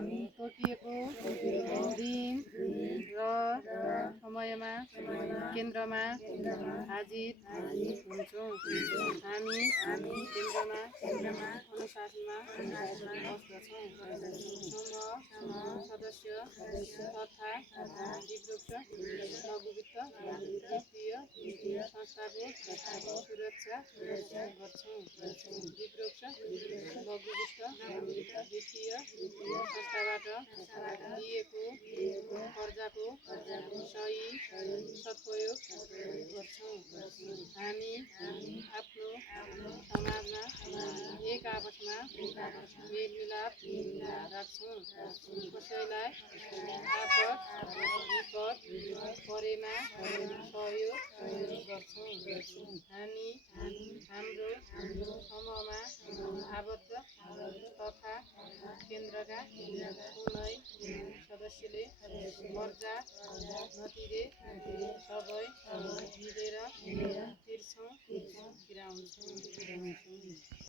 तोकिएको दिन र समयमा केन्द्रमा हाजिर हुन्छौँ। हामी केन्द्रमा अनुशासनमा बस्दछौँ। समूह सदस्य तथा विपक्ष लघुवित्त वित्तीय संस्थाको सुरक्षा गर्छौँ। विपक्ष लघुवित्त वित्तीय संस्थाबाट लिएको कर्जाको सही सदुपयोग गर्छौँ। हामी आफ्नो समाजमा एक आपसमा मेलमिलाप राख्छौँ। कसैलाई आपद विपद परेमा सहयोग गर्छौँ। हामी हाम्रो समूहमा आबद्ध तथा केन्द्रका कुनै सदस्यले कर्जा नतिरे सबै मिलेर तिर्छौँ।